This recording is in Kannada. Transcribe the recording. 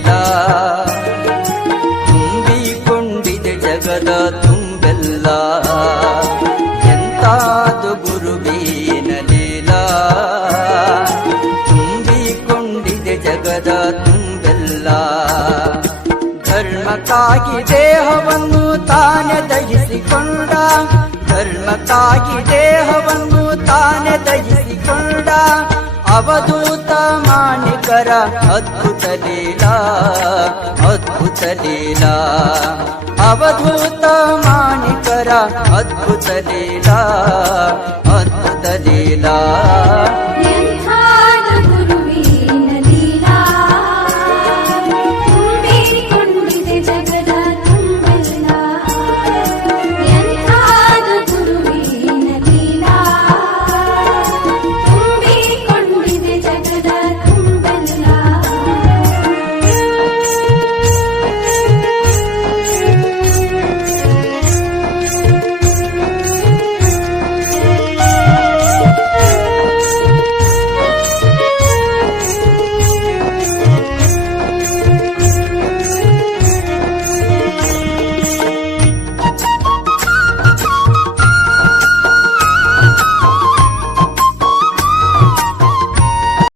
ಲೀಲಾ ತುಂಬಿಕೊಂಡಿದೆ ಜಗದ ತುಂಬೆಲ್ಲ ಎಂತಾದು ಗುರುವಿನ ಲೀಲಾ ತುಂಬಿಕೊಂಡಿದೆ ಜಗದ ತುಂಬೆಲ್ಲ ಧರ್ಮಕ್ಕಾಗಿ ದೇಹವನ್ನು ತಾನೇ ದಹಿಸಿಕೊಂಡ ಧರ್ಮಕ್ಕಾಗಿ ದೇಹವನ್ನು ತಾನೇ ದಹಿಸಿಕೊಂಡ ಅವಧೂತ ಮಾಣಿಕರ ಅದ್ಭುತ ಲೀಲಾ ಅದ್ಭುತ ಲೀಲಾ ಅವಧೂತ ಮಾಣಿಕರ ಅದ್ಭುತ ಲೀಲಾ ಅದ್ಭುತ ಲೀಲಾ